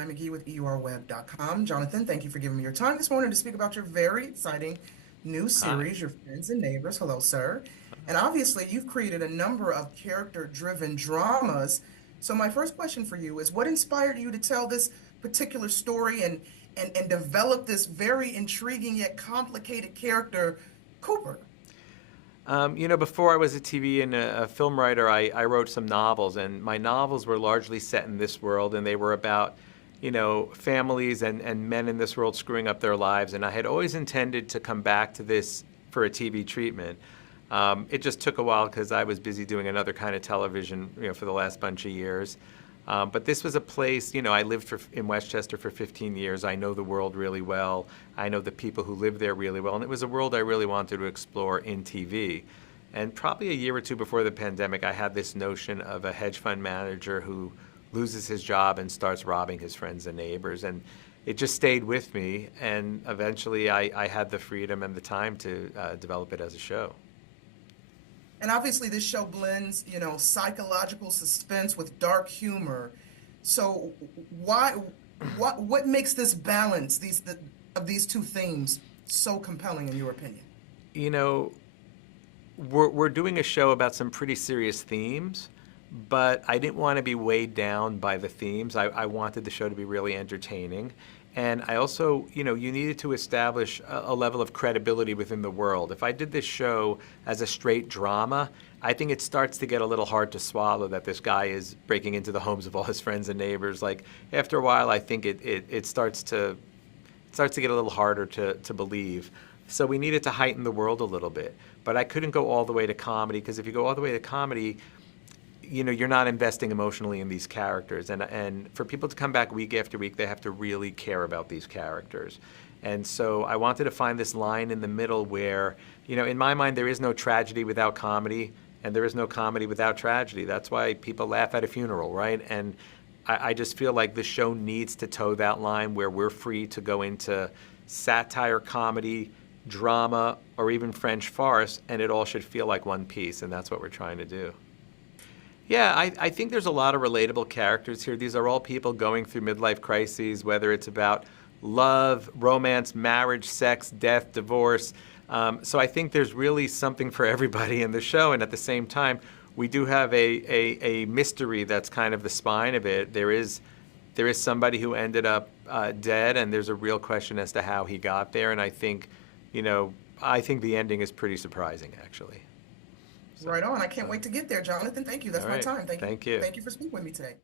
Jonathan McGee with EURweb.com. Jonathan, thank you for giving me your time this morning to speak about your very exciting new Hi. series, Your Friends and Neighbors. Hello, sir. And obviously, you've created a number of character-driven dramas. So my first question for you is, what inspired you to tell this particular story and develop this very intriguing yet complicated character, Cooper? Before I was a TV and a film writer, I wrote some novels, and my novels were largely set in this world, and they were about, families and men in this world screwing up their lives. And I had always intended to come back to this for a TV treatment. It just took a while because I was busy doing another kind of television, for the last bunch of years. But this was a place, I lived in Westchester for 15 years. I know the world really well. I know the people who live there really well. And it was a world I really wanted to explore in TV. And probably a year or two before the pandemic, I had this notion of a hedge fund manager who loses his job and starts robbing his friends and neighbors. And it just stayed with me. And eventually I had the freedom and the time to develop it as a show. And obviously, this show blends, psychological suspense with dark humor. So, why, what makes this balance of these two themes so compelling, in your opinion? You know, we're doing a show about some pretty serious themes, but I didn't want to be weighed down by the themes. I wanted the show to be really entertaining. And I also, you needed to establish a level of credibility within the world. If I did this show as a straight drama, I think it starts to get a little hard to swallow that this guy is breaking into the homes of all his friends and neighbors. Like, after a while, I think it starts to get a little harder to believe. So we needed to heighten the world a little bit. But I couldn't go all the way to comedy, because if you go all the way to comedy, you're not investing emotionally in these characters. And for people to come back week after week, they have to really care about these characters. And so I wanted to find this line in the middle where, in my mind, there is no tragedy without comedy, and there is no comedy without tragedy. That's why people laugh at a funeral, right? And I just feel like the show needs to toe that line where we're free to go into satire, comedy, drama, or even French farce, and it all should feel like one piece, and that's what we're trying to do. Yeah, I think there's a lot of relatable characters here. These are all people going through midlife crises, whether it's about love, romance, marriage, sex, death, divorce. So I think there's really something for everybody in the show, and at the same time, we do have a mystery that's kind of the spine of it. There is somebody who ended up dead, and there's a real question as to how he got there. And I think the ending is pretty surprising, actually. So, Right on. I can't wait to get there, Jonathan. Thank you. That's all my right. time. Thank you. Thank you. Thank you for speaking with me today.